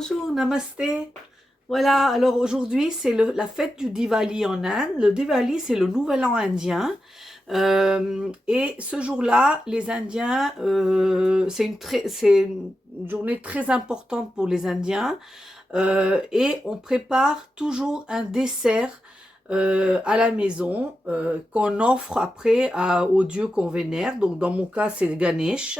Bonjour, namasté. Voilà, alors aujourd'hui c'est la fête du Diwali en Inde. Le Diwali c'est le nouvel an indien. Et ce jour-là, les Indiens, c'est une journée très importante pour les Indiens. Et on prépare toujours un dessert à la maison qu'on offre après au dieu qu'on vénère. Donc dans mon cas c'est Ganesh.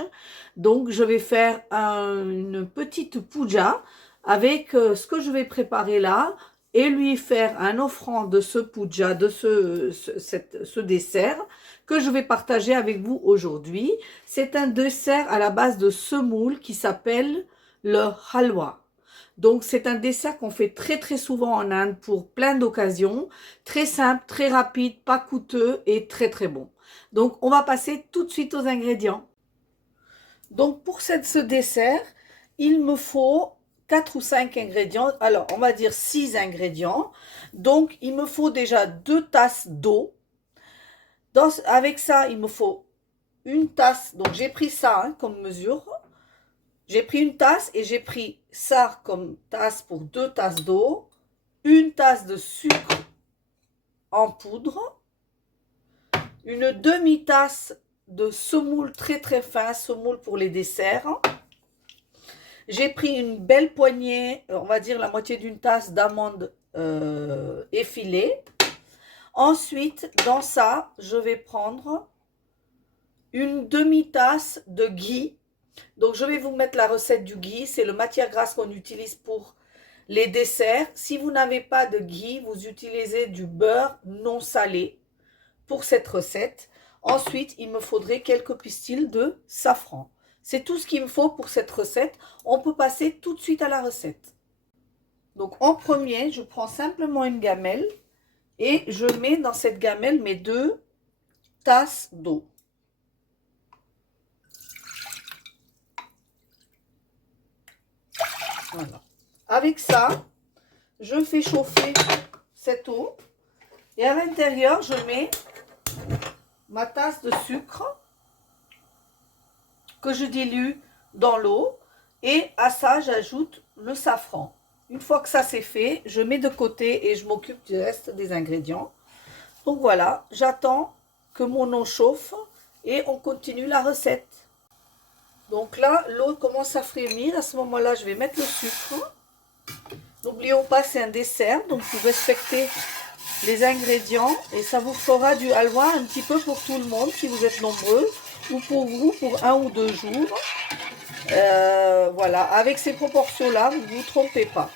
Donc je vais faire une petite puja avec ce que je vais préparer là et lui faire un offrande de ce puja, de ce dessert que je vais partager avec vous aujourd'hui. C'est un dessert à la base de semoule qui s'appelle le halwa. Donc c'est un dessert qu'on fait très très souvent en Inde pour plein d'occasions. Très simple, très rapide, pas coûteux et très très bon. Donc on va passer tout de suite aux ingrédients. Donc pour ce dessert, il me faut 4 ou 5 ingrédients. Alors on va dire 6 ingrédients. Donc il me faut déjà 2 tasses d'eau. Avec ça, il me faut une tasse. Donc j'ai pris ça comme mesure. J'ai pris une tasse et j'ai pris ça comme tasse pour 2 tasses d'eau. Une tasse de sucre en poudre. Une demi-tasse de semoule très très fin, semoule pour les desserts. J'ai pris une belle poignée, on va dire la moitié d'une tasse d'amandes effilées. Ensuite, dans ça, je vais prendre une demi-tasse de ghee. Donc, je vais vous mettre la recette du ghee. C'est le matière grasse qu'on utilise pour les desserts. Si vous n'avez pas de ghee, vous utilisez du beurre non salé pour cette recette. Ensuite, il me faudrait quelques pistils de safran. C'est tout ce qu'il me faut pour cette recette. On peut passer tout de suite à la recette. Donc, en premier, je prends simplement une gamelle et je mets dans cette gamelle mes 2 tasses d'eau. Voilà. Avec ça, je fais chauffer cette eau et à l'intérieur, je mets ma tasse de sucre que je dilue dans l'eau et à ça, j'ajoute le safran. Une fois que ça c'est fait, je mets de côté et je m'occupe du reste des ingrédients. Donc voilà, j'attends que mon eau chauffe et on continue la recette. Donc là, l'eau commence à frémir. À ce moment-là, je vais mettre le sucre. N'oublions pas, c'est un dessert, donc vous respectez les ingrédients et ça vous fera du halwa un petit peu pour tout le monde si vous êtes nombreux ou pour vous pour 1 ou 2 jours. Voilà, avec ces proportions-là, vous ne vous trompez pas.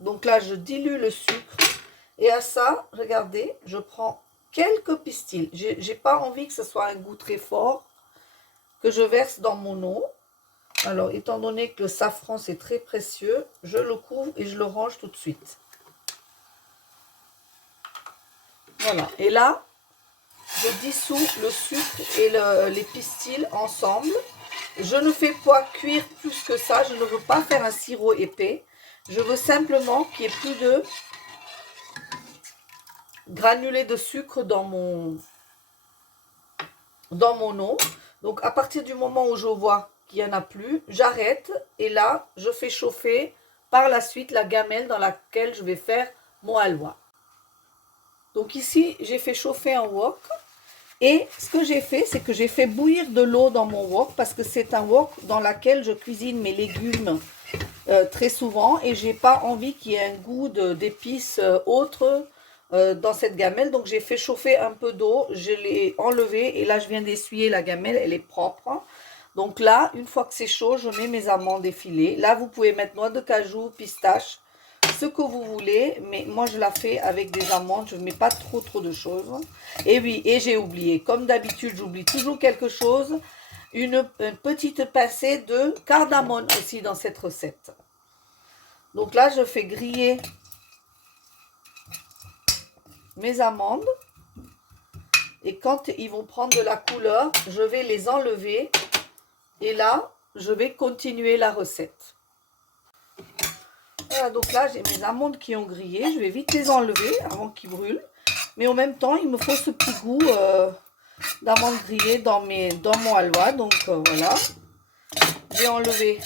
Donc là, je dilue le sucre et à ça, regardez, je prends quelques pistils. J'ai pas envie que ce soit un goût très fort que je verse dans mon eau. Alors, étant donné que le safran, c'est très précieux, je le couvre et je le range tout de suite. Voilà. Et là, je dissous le sucre et les pistils ensemble. Je ne fais pas cuire plus que ça. Je ne veux pas faire un sirop épais. Je veux simplement qu'il n'y ait plus de granulés de sucre dans mon eau. Donc, à partir du moment où je vois qu'il n'y en a plus, j'arrête. Et là, je fais chauffer par la suite la gamelle dans laquelle je vais faire mon halwa. Donc ici, j'ai fait chauffer un wok. Et ce que j'ai fait, c'est que j'ai fait bouillir de l'eau dans mon wok parce que c'est un wok dans lequel je cuisine mes légumes très souvent et j'ai pas envie qu'il y ait un goût d'épices autres dans cette gamelle. Donc j'ai fait chauffer un peu d'eau, je l'ai enlevée et là je viens d'essuyer la gamelle, elle est propre. Donc là, une fois que c'est chaud, je mets mes amandes effilées. Là, vous pouvez mettre noix de cajou, pistache, ce que vous voulez, mais moi je la fais avec des amandes, je ne mets pas trop de choses. Et oui, et j'ai oublié, comme d'habitude, j'oublie toujours quelque chose, une petite pincée de cardamome aussi dans cette recette. Donc là, je fais griller mes amandes et quand ils vont prendre de la couleur, je vais les enlever et là, je vais continuer la recette. Voilà, donc là, j'ai mes amandes qui ont grillé. Je vais vite les enlever avant qu'ils brûlent. Mais en même temps, il me faut ce petit goût d'amandes grillées dans mon halwa. Donc voilà. J'ai enlevé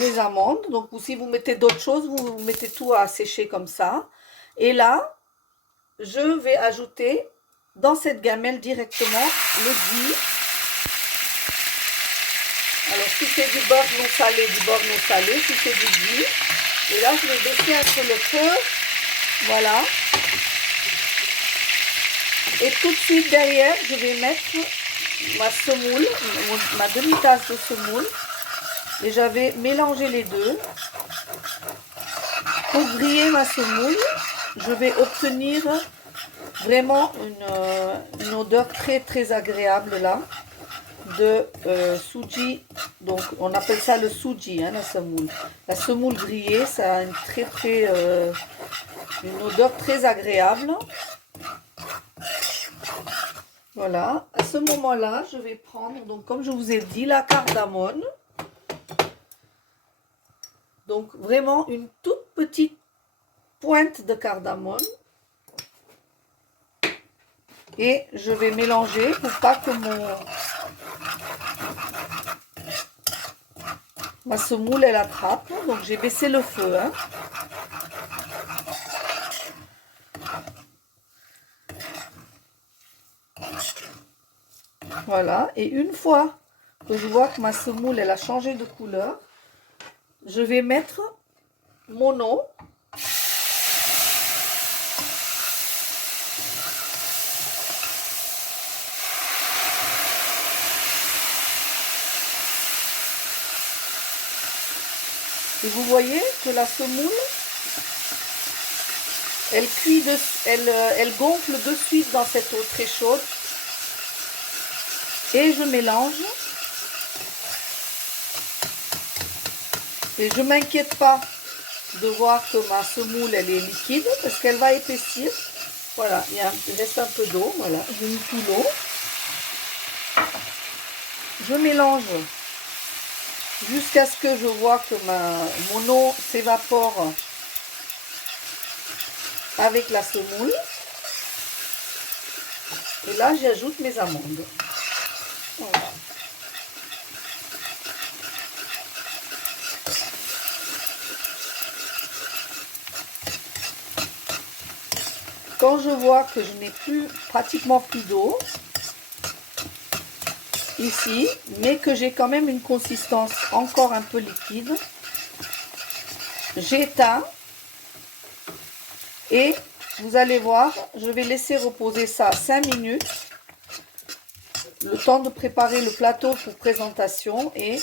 mes amandes. Donc, si vous mettez d'autres choses, vous mettez tout à sécher comme ça. Et là, je vais ajouter dans cette gamelle directement le ghee. Alors, si c'est du beurre non salé, du beurre non salé. Si c'est du ghee. Et là, je vais baisser un peu le feu. Voilà. Et tout de suite derrière, je vais mettre ma semoule, ma demi-tasse de semoule. Et j'avais mélangé les deux. Pour griller ma semoule, je vais obtenir vraiment une odeur très très agréable là de suji. Donc on appelle ça le suji, hein, la semoule. La semoule grillée, ça a une odeur très agréable. Voilà, à ce moment-là, je vais prendre, donc comme je vous ai dit, la cardamone. Donc vraiment une toute petite pointe de cardamone. Et je vais mélanger pour pas que ma semoule elle attrape. Donc j'ai baissé le feu. Hein. Voilà, et une fois que je vois que ma semoule elle a changé de couleur, je vais mettre mon eau. Et vous voyez que la semoule, elle cuit, elle gonfle de suite dans cette eau très chaude. Et je mélange. Et je ne m'inquiète pas de voir que ma semoule elle est liquide parce qu'elle va épaissir. Voilà, il reste un peu d'eau. Voilà, j'ai mis tout l'eau. Je mélange jusqu'à ce que je vois que mon eau s'évapore avec la semoule. Et là, j'ajoute mes amandes. Voilà. Quand je vois que je n'ai pratiquement plus d'eau ici, mais que j'ai quand même une consistance encore un peu liquide, j'éteins et vous allez voir, je vais laisser reposer ça 5 minutes, le temps de préparer le plateau pour présentation et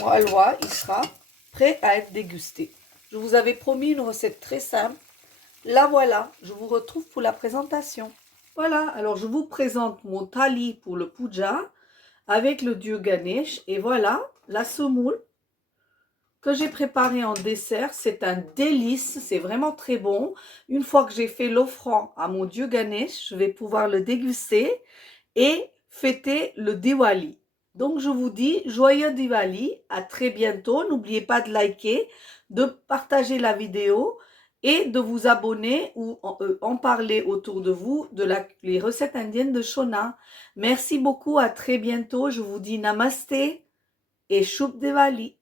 voilà, il sera prêt à être dégusté. Je vous avais promis une recette très simple. La voilà, je vous retrouve pour la présentation. Voilà, alors je vous présente mon thali pour le puja avec le dieu Ganesh. Et voilà, la semoule que j'ai préparée en dessert. C'est un délice, c'est vraiment très bon. Une fois que j'ai fait l'offrande à mon dieu Ganesh, je vais pouvoir le déguster et fêter le Diwali. Donc je vous dis joyeux Diwali, à très bientôt. N'oubliez pas de liker, de partager la vidéo et de vous abonner ou en parler autour de vous de les recettes indiennes de Shona. Merci beaucoup, à très bientôt. Je vous dis namasté et Shubh Diwali.